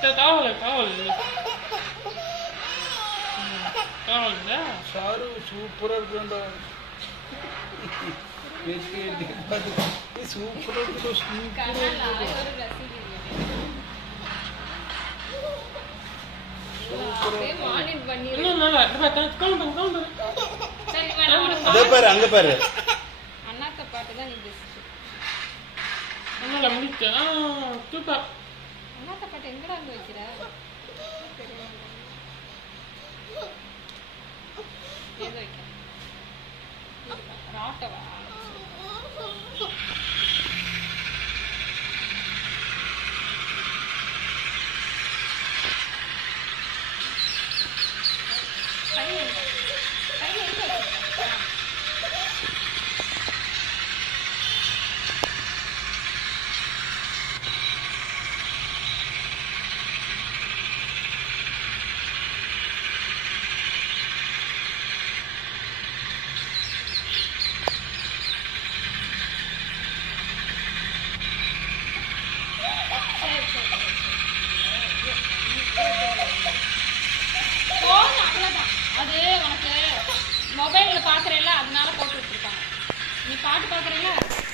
Tää tahalle, tahalle. Tahalle, Saru, super arkanda. Super arkanda, super arkanda. அண்ணாக்க பாட்டு தான் நீங்க தூக்கா அண்ணா பக்கத்து எங்கடா அங்க வைக்கிற ராட்டவா பாட்டு பாக்குறீங்களா